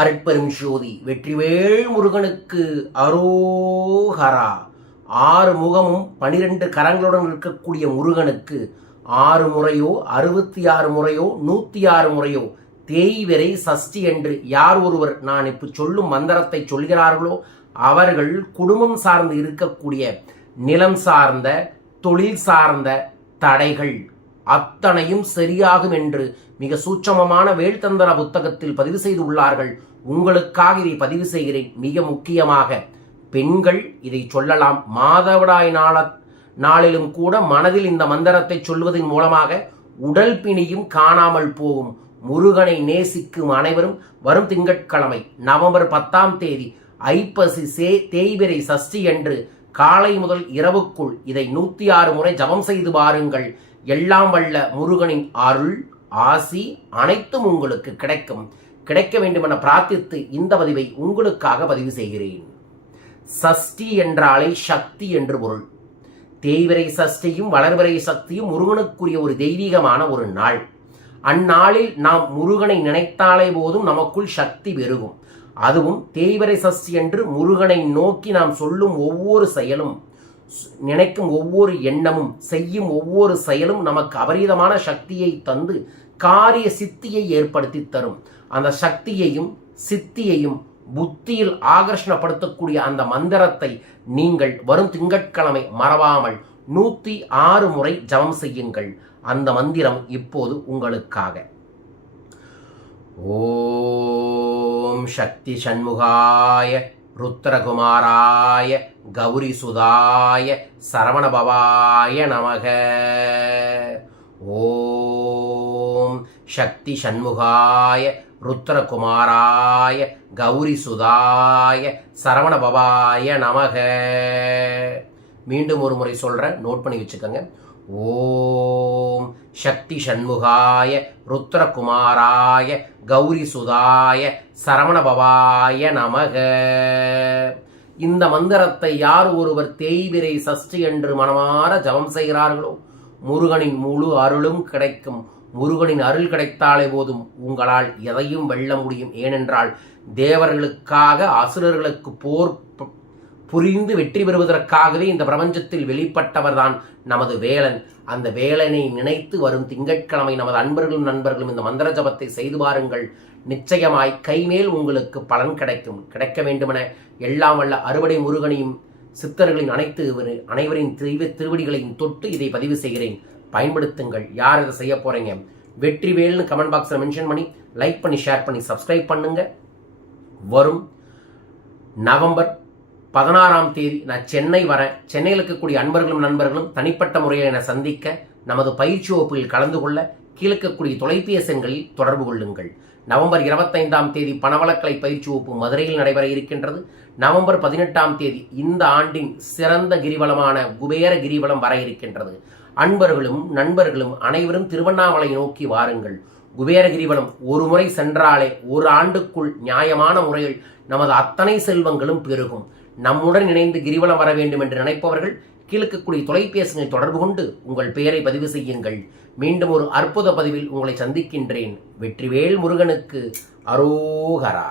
அருட்பெரும் ஜோதி வெற்றிவேல் முருகனுக்கு அரோஹரா. 6 முகமும் 12 கரங்களுடன் இருக்கக்கூடிய முருகனுக்கு 6 முறையோ 66 முறையோ 106 முறையோ தேய்விரை சஷ்டி என்று யார் ஒருவர் நான் இப்போ சொல்லும் மந்திரத்தை சொல்கிறார்களோ அவர்கள் குடும்பம் சார்ந்து இருக்கக்கூடிய நிலம் சார்ந்த தொழில் சார்ந்த தடைகள் அத்தனையும் சரியாகும் என்று மிக சூட்சமமான வேல்தந்திர புத்தகத்தில் பதிவு செய்துள்ளார்கள். உங்களுக்காக இதை பதிவு செய்கிறேன். மிக முக்கியமாக பெண்கள் இதை சொல்லலாம். மாதவிடாய் நாளிலும் கூட மனதில் இந்த மந்திரத்தை சொல்வதன் மூலமாக உடல் பிணியும் காணாமல் போகும். முருகனை நேசிக்கும் அனைவரும் வரும் திங்கட்கிழமை நவம்பர் 10ஆம் தேதி ஐப்பசி தேய்பிறை சஷ்டி என்று காலை முதல் இரவுக்குள் இதை 106 முறை ஜபம் செய்து பாருங்கள். எல்லாம் வல்ல முருகனின் அருள் ஆசி அனைத்தும் உங்களுக்கு கிடைக்க வேண்டும் என பிரார்த்தித்து இந்த பதிவை உங்களுக்காக பதிவு செய்கிறேன். சஷ்டி என்றாலே சக்தி என்று பொருள். தேய்விரை சஷ்டியும் வளர்விரை சக்தியும் முருகனுக்குரிய ஒரு தெய்வீகமான ஒரு நாள். அந்நாளில் நாம் முருகனை நினைத்தாலே போதும் நமக்குள் சக்தி பெருகும். அதுவும் தேய்விரை சஷ்டி என்று முருகனை நோக்கி நாம் சொல்லும் ஒவ்வொரு செயலும், நினைக்கும் ஒவ்வொரு எண்ணமும், செய்யும் ஒவ்வொரு செயலும் நமக்கு அபரிதமான சக்தியை தந்து காரிய சித்தியை ஏற்படுத்தி தரும். அந்த சக்தியையும் சித்தியையும் புத்தியில் ஆகர்ஷணப்படுத்தக்கூடிய அந்த மந்திரத்தை நீங்கள் வரும் திங்கட்கிழமை மறவாமல் 106 முறை ஜபம் செய்யுங்கள். அந்த மந்திரம் இப்போது உங்களுக்காக. ஓம் சக்தி சண்முகாய ருத்ரகுமாராய கௌரி சுதாய சரவணபவாய நமக. ஓம் சக்தி சண்முகாய ருத்ரகுமாராய கௌரி சுதாய சரவணபவாய நமக. மீண்டும் ஒரு முறை சொல்கிறேன், நோட் பண்ணி வச்சுக்கோங்க. ஓம் சக்தி சண்முகாய ருத்ரகுமாராய கௌரி சுதாய சரவணபவாய நமக. இந்த மந்திரத்தை யார் ஒருவர் தேய்விரை சஷ்டி என்று மனமாற ஜபம் செய்கிறார்களோ முருகனின் முழு அருளும் கிடைக்கும். முருகனின் அருள் கிடைத்தாலே போதும் உங்களால் எதையும் வெல்ல முடியும். ஏனென்றால் தேவர்களுக்காக அசுரர்களுக்கு போர் புரிந்து வெற்றி பெறுவதற்காகவே இந்த பிரபஞ்சத்தில் வெளிப்பட்டவர் தான் நமது வேலன். அந்த வேலனை நினைத்து வரும் திங்கட்கிழமை நமது அன்பர்களும் நண்பர்களும் இந்த மந்திர ஜபத்தை செய்து பாருங்கள். நிச்சயமாய் கைமேல் உங்களுக்கு பலன் கிடைக்க வேண்டுமென எல்லாம் வல்ல அறுவடை முருகனையும் சித்தர்களின் அனைவரின் திருவடிகளையும் தொட்டு இதை பதிவு செய்கிறேன். பயன்படுத்துங்கள். யார் இதை செய்ய போறீங்க? வெற்றிவேல்னு கமெண்ட் பாக்ஸில் மென்ஷன் பண்ணி லைக் பண்ணி ஷேர் பண்ணி சப்ஸ்கிரைப் பண்ணுங்க. வரும் நவம்பர் 16ஆம் தேதி நான் சென்னை வரேன். சென்னையில் இருக்கக்கூடிய அன்பர்களும் நண்பர்களும் தனிப்பட்ட முறையில் என சந்திக்க நமது பயிற்சி வகுப்பில் கலந்து கொள்ள கீழக்கக்கூடிய தொலைபேசி எண்களில் தொடர்பு கொள்ளுங்கள். நவம்பர் 25ஆம் தேதி பணவளக்கலை பயிற்சி வகுப்பு மதுரையில் நடைபெற இருக்கின்றது. நவம்பர் 18ஆம் தேதி இந்த ஆண்டின் சிறந்த கிரிவலமான குபேர கிரிவலம் வர இருக்கின்றது. அன்பர்களும் நண்பர்களும் அனைவரும் திருவண்ணாமலை நோக்கி வாருங்கள். குபேர கிரிவலம் ஒரு முறை சென்றாலே ஒரு ஆண்டுக்குள் நியாயமான முறையில் நமது அத்தனை செல்வங்களும் பெருகும். நம்முடன் இணைந்து கிரிவலம் வர வேண்டும் என்று நினைப்பவர்கள் கீழக்கக்கூடிய தொலைபேசியை தொடர்பு கொண்டு உங்கள் பெயரை பதிவு செய்யுங்கள். மீண்டும் ஒரு அற்புத பதிவில் உங்களை சந்திக்கின்றேன். வெற்றிவேல் முருகனுக்கு அரோகரா.